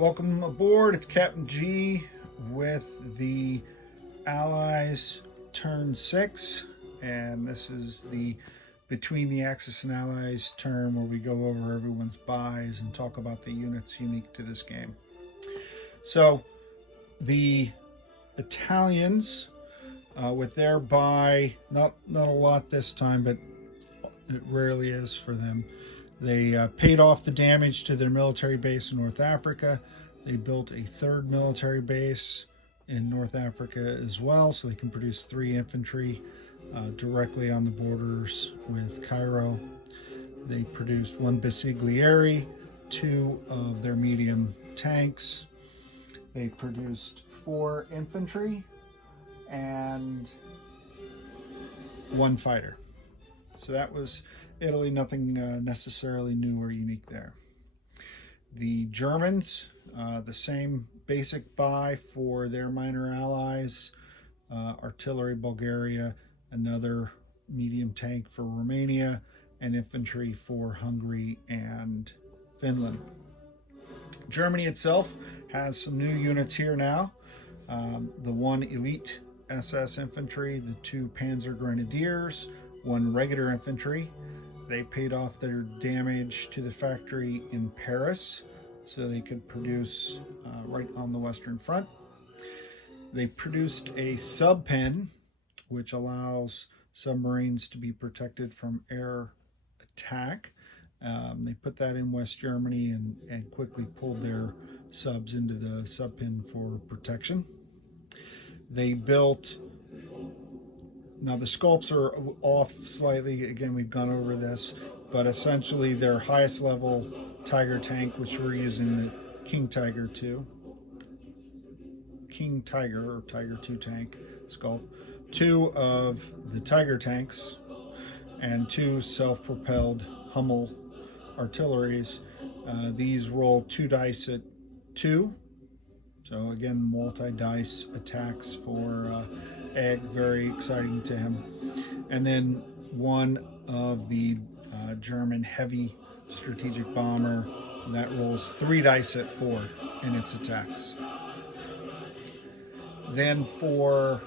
Welcome aboard. It's Captain G with the Allies Turn 6, and this is the Between the Axis and Allies turn where we go over everyone's buys and talk about the units unique to this game. So the Italians with their buy, not a lot this time, but it rarely is for them. They paid off the damage to their military base in North Africa. They built a third military base in North Africa as well, so they can produce 3 infantry directly on the borders with Cairo. They produced 1 Basigliere, 2 of their medium tanks. They produced 4 infantry and 1 fighter. So that was Italy, nothing necessarily new or unique there. The Germans, the same basic buy for their minor allies, artillery Bulgaria, another medium tank for Romania, and infantry for Hungary and Finland. Germany itself has some new units here now. The 1 elite SS infantry, the 2 Panzer Grenadiers, 1 regular infantry. They paid off their damage to the factory in Paris so they could produce right on the Western Front. They produced a sub-pen, which allows submarines to be protected from air attack. They put that in West Germany and quickly pulled their subs into the sub-pen for protection. They built, now the sculpts are off slightly, again we've gone over this, but essentially their highest level Tiger tank, which we're using the King Tiger 2, King Tiger or Tiger 2 tank sculpt, 2 of the Tiger tanks, and 2 self-propelled Hummel artilleries. These roll 2 dice at 2, so again multi-dice attacks for Egg, very exciting to him. And then 1 of the German heavy strategic bomber that rolls 3 dice at 4 in its attacks. Then for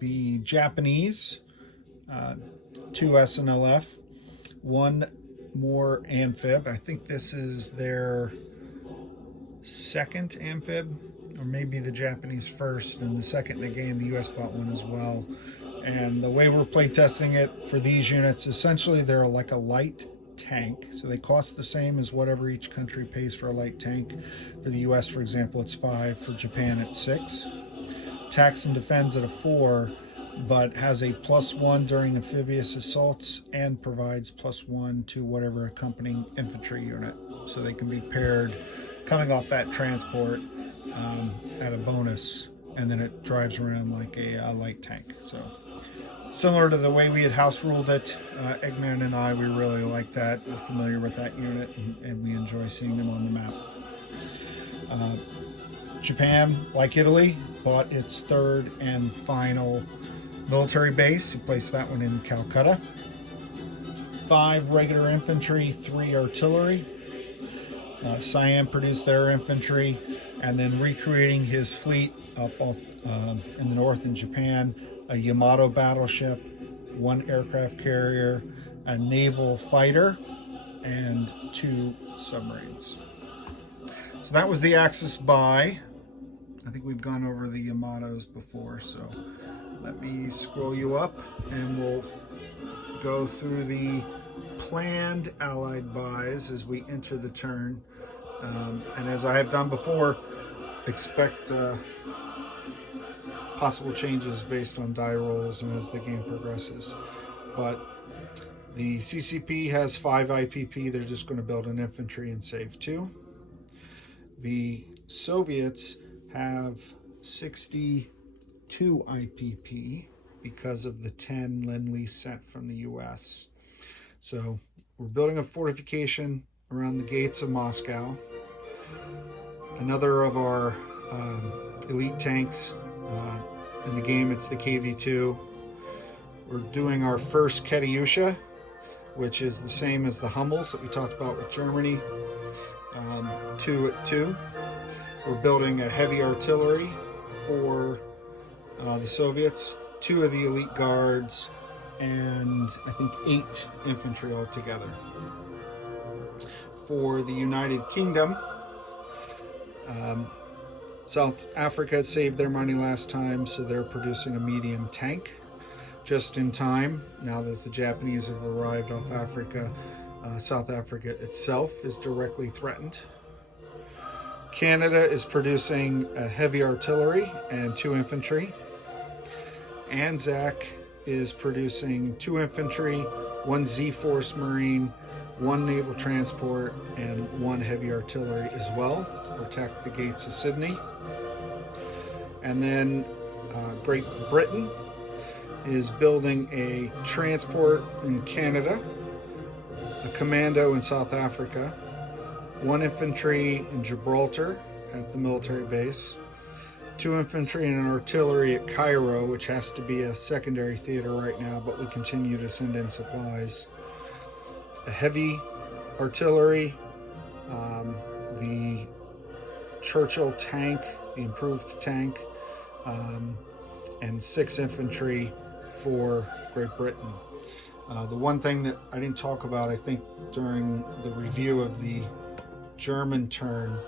the Japanese, 2 SNLF, 1 more amphib. I think this is their 2nd amphib, or maybe the Japanese first and the 2nd in the game. The US bought 1 as well. And the way we're playtesting it for these units, essentially they're like a light tank. So they cost the same as whatever each country pays for a light tank. For the US, for example, it's 5. For Japan, it's 6. Attacks and defends at a 4, but has a +1 during amphibious assaults and provides +1 to whatever accompanying infantry unit. So they can be paired coming off that transport at a bonus, and then it drives around like a light tank. So similar to the way we had house ruled it, Eggman and I, we really like that. We're familiar with that unit, and we enjoy seeing them on the map. Japan, like Italy, bought its 3rd and final military base. He placed that one in Calcutta. 5 regular infantry, 3 artillery. Siam produced their infantry, and then recreating his fleet up off in the north in Japan, a Yamato battleship, 1 aircraft carrier, a naval fighter, and 2 submarines. So that was the Axis buy. I think we've gone over the Yamatos before, so let me scroll you up and we'll go through the planned Allied buys as we enter the turn. And as I have done before, expect possible changes based on die rolls and as the game progresses. But the CCP has 5 IPP. They're just going to build an infantry and save 2. The Soviets have 62 IPP because of the 10 Lend-Lease sent from the US. So we're building a fortification around the gates of Moscow. Another of our elite tanks in the game, it's the KV-2. We're doing our first Katyusha, which is the same as the Hummels that we talked about with Germany. 2 at 2. We're building a heavy artillery for the Soviets, 2 of the elite guards, and I think 8 infantry altogether. For the United Kingdom, South Africa saved their money last time, so they're producing a medium tank just in time. Now that the Japanese have arrived off Africa, South Africa itself is directly threatened. Canada is producing a heavy artillery and 2 infantry. Anzac is producing 2 infantry, 1 Z-Force Marine, 1 naval transport, and 1 heavy artillery as well to protect the gates of Sydney. And then Great Britain is building a transport in Canada, a commando in South Africa, 1 infantry in Gibraltar at the military base, 2 infantry and an artillery at Cairo, which has to be a secondary theater right now, but we continue to send in supplies. A heavy artillery, the Churchill tank, the improved tank, and 6 infantry for Great Britain. The one thing that I didn't talk about, I think, during the review of the German turn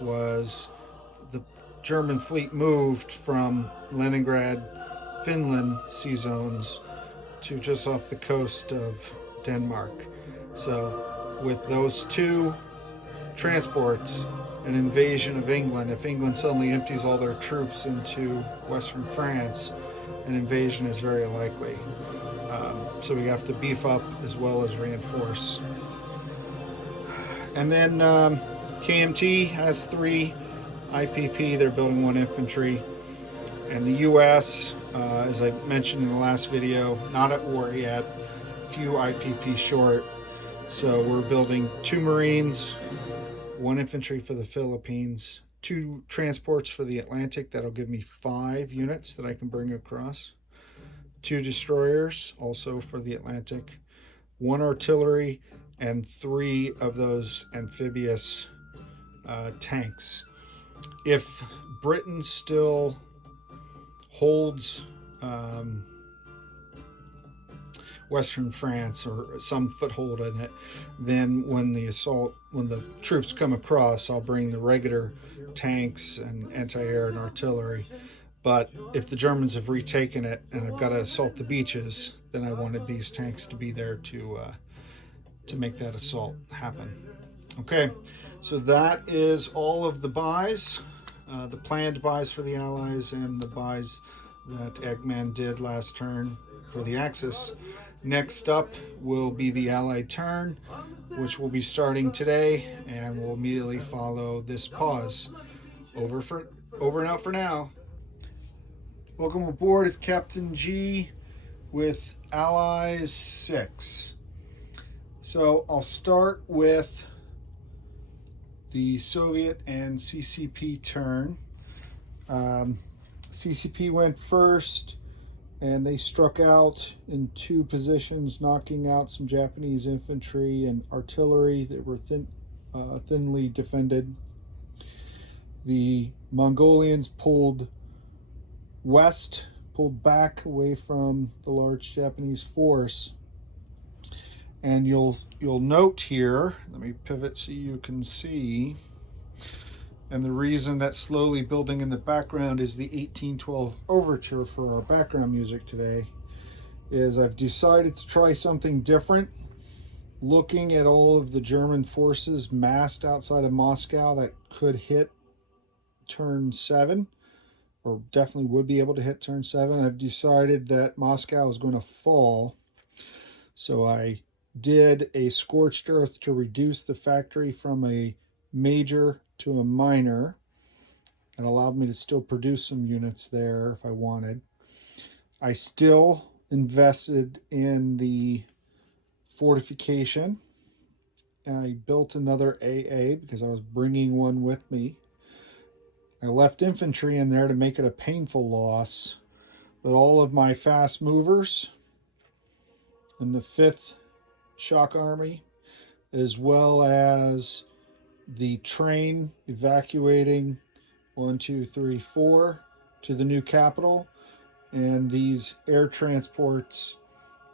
was the German fleet moved from Leningrad, Finland sea zones to just off the coast of Denmark. So with those 2 transports, an invasion of England, if England suddenly empties all their troops into Western France, an invasion is very likely. So we have to beef up as well as reinforce. And then KMT has 3 IPP. They're building 1 infantry. And the U.S., as I mentioned in the last video, not at war yet, few IPP short. So we're building 2 Marines, 1 infantry for the Philippines, 2 transports for the Atlantic. That'll give me 5 units that I can bring across. 2 destroyers, also for the Atlantic, 1 artillery, and 3 of those amphibious tanks. If Britain still holds Western France or some foothold in it, then when the troops come across, I'll bring the regular tanks and anti-air and artillery. But if the Germans have retaken it and I've got to assault the beaches, then I wanted these tanks to be there to make that assault happen. Okay, so that is all of the buys, the planned buys for the Allies and the buys that Eggman did last turn for the Axis. Next up will be the Allied turn, which will be starting today, and will immediately follow this pause. Over and out for now. Welcome aboard. It's Captain G with Allies 6. So I'll start with the Soviet and CCP turn. CCP went first, and they struck out in 2 positions, knocking out some Japanese infantry and artillery that were thinly defended. The Mongolians pulled west, pulled back away from the large Japanese force. And you'll note here, let me pivot so you can see, and the reason that's slowly building in the background is the 1812 overture for our background music today, is I've decided to try something different, looking at all of the German forces massed outside of Moscow that could hit turn 7, or definitely would be able to hit turn 7. I've decided that Moscow is going to fall, so I did a scorched earth to reduce the factory from a major to a minor. It allowed me to still produce some units there if I wanted. I still invested in the fortification, and I built another AA because I was bringing one with me. I left infantry in there to make it a painful loss, but all of my fast movers in the 5th Shock Army, as well as the train evacuating 1, 2, 3, 4 to the new capital, and these air transports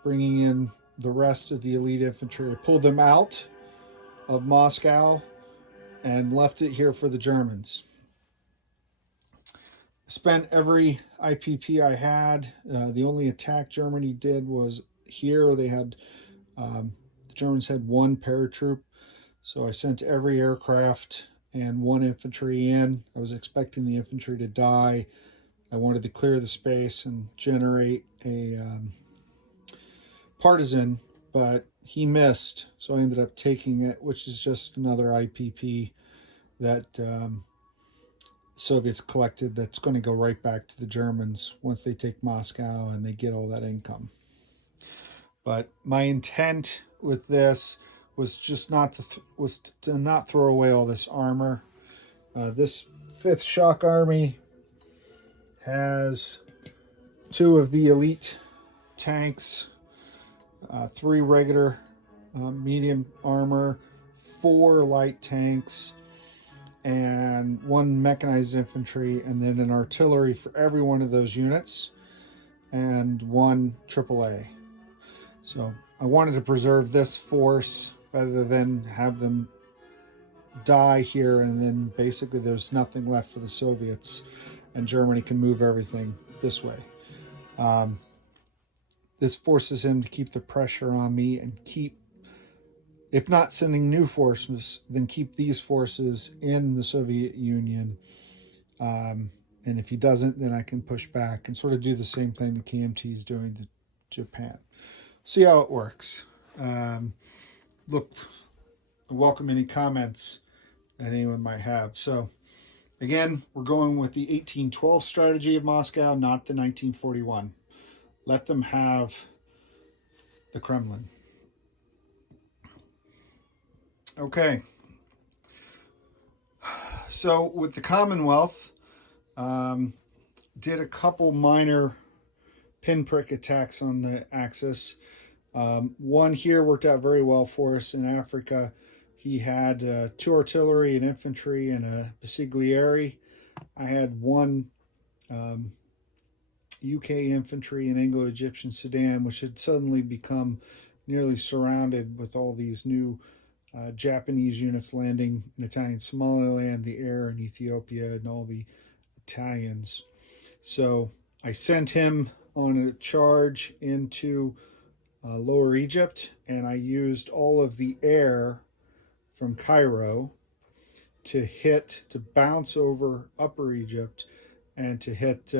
bringing in the rest of the elite infantry. I pulled them out of Moscow and left it here for the Germans. Spent every IPP I had. The only attack Germany did was here. They had the Germans had 1 paratroop, so I sent every aircraft and 1 infantry in. I was expecting the infantry to die. I wanted to clear the space and generate a partisan, but he missed, so I ended up taking it, which is just another IPP that Soviets collected that's going to go right back to the Germans once they take Moscow and they get all that income. But my intent with this was just not to not throw away all this armor. This 5th Shock Army has 2 of the elite tanks, 3 regular medium armor, 4 light tanks, and 1 mechanized infantry, and then an artillery for every one of those units, and 1 AAA. So I wanted to preserve this force rather than have them die here and then basically there's nothing left for the Soviets and Germany can move everything this way. This forces him to keep the pressure on me and keep, if not sending new forces, then keep these forces in the Soviet Union. And if he doesn't, then I can push back and sort of do the same thing the KMT is doing to Japan. See how it works. Look, welcome any comments that anyone might have. So again, we're going with the 1812 strategy of Moscow, not the 1941. Let them have the Kremlin. Okay. So with the Commonwealth, did a couple minor pinprick attacks on the Axis. One here worked out very well for us in Africa. He had 2 artillery, an infantry, and a basigliere. I had 1 UK infantry and Anglo-Egyptian Sudan, which had suddenly become nearly surrounded with all these new Japanese units landing in Italian Somaliland, the air in Ethiopia, and all the Italians. So I sent him on a charge into Lower Egypt, and I used all of the air from Cairo to bounce over Upper Egypt and to hit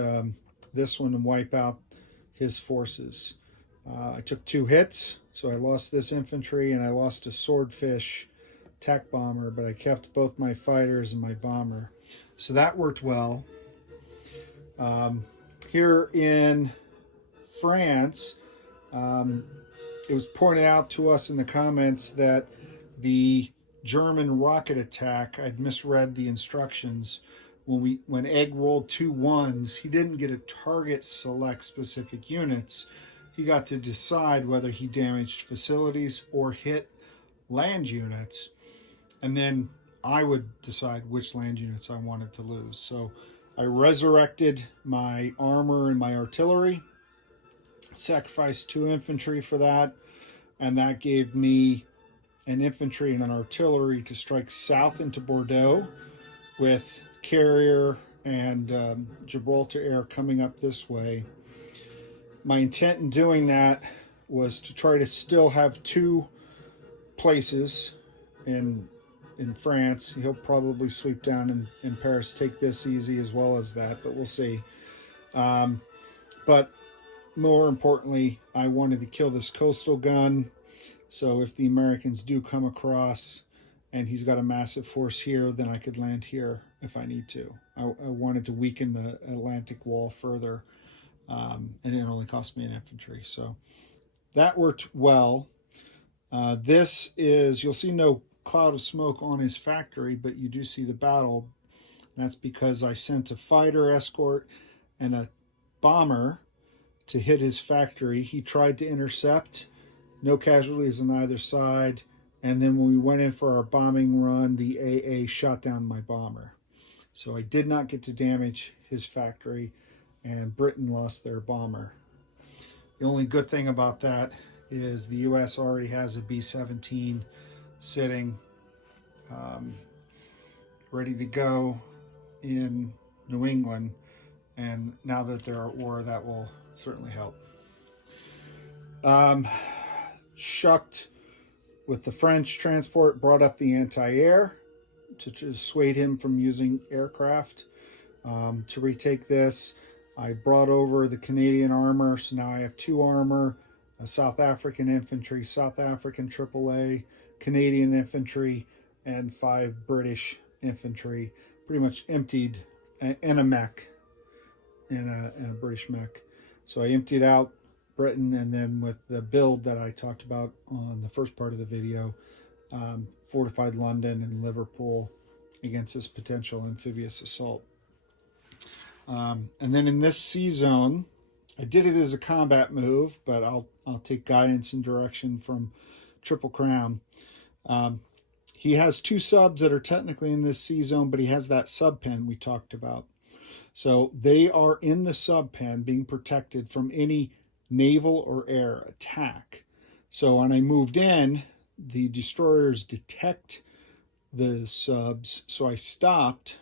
this one and wipe out his forces. I took 2 hits, so I lost this infantry and I lost a swordfish attack bomber, but I kept both my fighters and my bomber. So that worked well. Here in France, it was pointed out to us in the comments that the German rocket attack, I'd misread the instructions. When Egg rolled 2 1s, he didn't get a target select specific units. He got to decide whether he damaged facilities or hit land units. And then I would decide which land units I wanted to lose. So I resurrected my armor and my artillery, sacrificed 2 infantry for that, and that gave me an infantry and an artillery to strike south into Bordeaux with carrier and Gibraltar air coming up this way. My intent in doing that was to try to still have 2 places in France. He'll probably sweep down in Paris, take this easy as well as that, but we'll see. But more importantly, I wanted to kill this coastal gun. So if the Americans do come across and he's got a massive force here, then I could land here if I need to. I wanted to weaken the Atlantic wall further, and it only cost me an infantry. So that worked well. This is, you'll see no cloud of smoke on his factory, but you do see the battle. That's because I sent a fighter escort and a bomber to hit his factory. He tried to intercept. No casualties on either side. And then when we went in for our bombing run, the AA shot down my bomber. So I did not get to damage his factory, and Britain lost their bomber. The only good thing about that is the U.S. already has a B-17 sitting ready to go in New England, and now that they're at war, that will certainly help. Shucked with the French transport, brought up the anti-air to dissuade him from using aircraft. To retake this, I brought over the Canadian armor, so now I have 2 armor, a South African infantry, South African AAA, Canadian infantry, and 5 British infantry. Pretty much emptied, and a mech, and a British mech. So I emptied out Britain, and then with the build that I talked about on the first part of the video, fortified London and Liverpool against this potential amphibious assault. And then in this sea zone, I did it as a combat move, but I'll take guidance and direction from Triple Crown. He has 2 subs that are technically in this sea zone, but he has that sub pen we talked about. So they are in the sub pen being protected from any naval or air attack. So when I moved in, the destroyers detect the subs, so I stopped,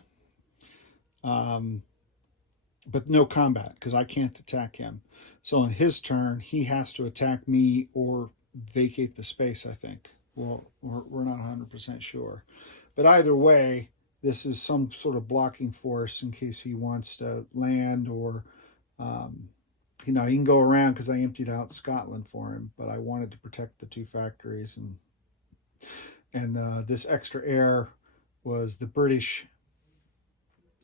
but no combat because I can't attack him. So on his turn, he has to attack me or vacate the space, I think. Well, we're not 100% sure. But either way, this is some sort of blocking force in case he wants to land, or, he can go around because I emptied out Scotland for him, but I wanted to protect the 2 factories. And this extra air was the British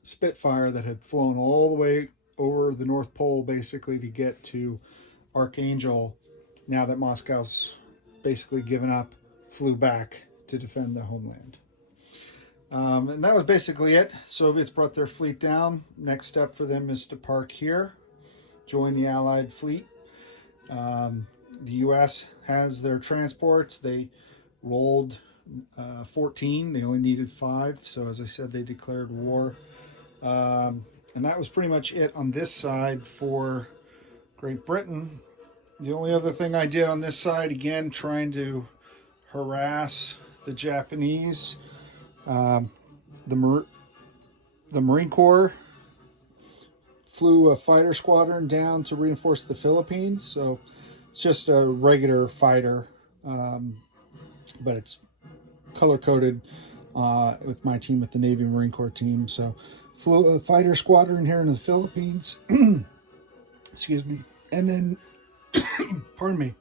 Spitfire that had flown all the way over the North Pole, basically, to get to Archangel. Now that Moscow's basically given up, flew back to defend the homeland. And that was basically it. Soviets brought their fleet down. Next step for them is to park here, join the Allied fleet. The U.S. has their transports. They rolled 14. They only needed 5. So as I said, they declared war. And that was pretty much it on this side for Great Britain. The only other thing I did on this side, again, trying to harass the Japanese, the Marine Corps flew a fighter squadron down to reinforce the Philippines. So it's just a regular fighter, but it's color-coded with my team, with the Navy and Marine Corps team. So flew a fighter squadron here in the Philippines. Excuse me. And then, pardon me.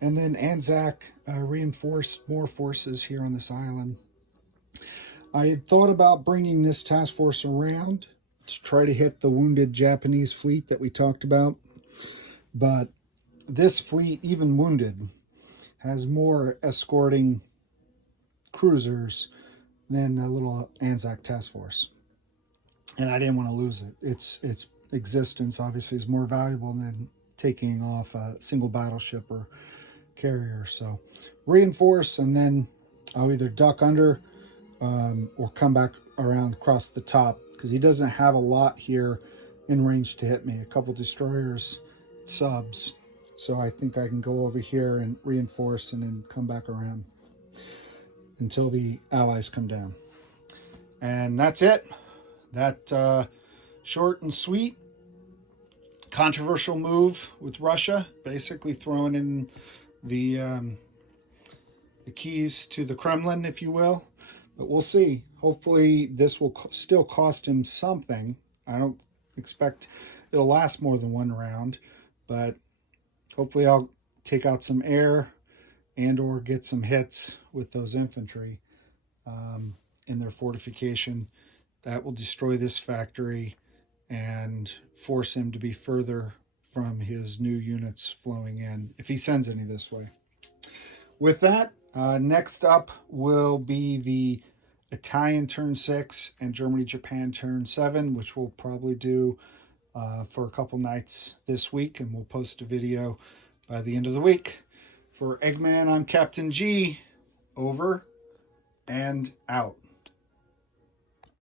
And then Anzac reinforced more forces here on this island. I had thought about bringing this task force around to try to hit the wounded Japanese fleet that we talked about. But this fleet, even wounded, has more escorting cruisers than the little Anzac task force. And I didn't want to lose it. Its existence obviously is more valuable than taking off a single battleship or carrier. So reinforce, and then I'll either duck under or come back around across the top, because he doesn't have a lot here in range to hit me. A couple destroyers, subs. So I think I can go over here and reinforce and then come back around until the Allies come down. And that's it. That short and sweet, controversial move with Russia, basically throwing in the keys to the Kremlin, if you will. But we'll see. Hopefully this will still cost him something. I don't expect it'll last more than one round, but hopefully I'll take out some air and or get some hits with those infantry in their fortification. That will destroy this factory and force him to be further from his new units flowing in, if he sends any this way. With that, next up will be the Italian turn 6 and Germany-Japan turn 7, which we'll probably do for a couple nights this week, and we'll post a video by the end of the week. For Eggman, I'm Captain G. over and out.